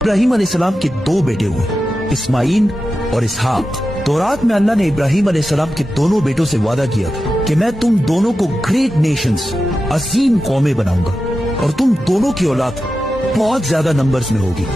इब्राहिम अलैहिस्सलाम के दो बेटे हुए, इस्माइल और इसहाक। तौरात में अल्लाह ने इब्राहिम अलैहिस्सलाम के दोनों बेटों से वादा किया था कि मैं तुम दोनों को ग्रेट नेशंस, अजीम कौमें बनाऊंगा और तुम दोनों की औलाद बहुत ज्यादा नंबर्स में होगी।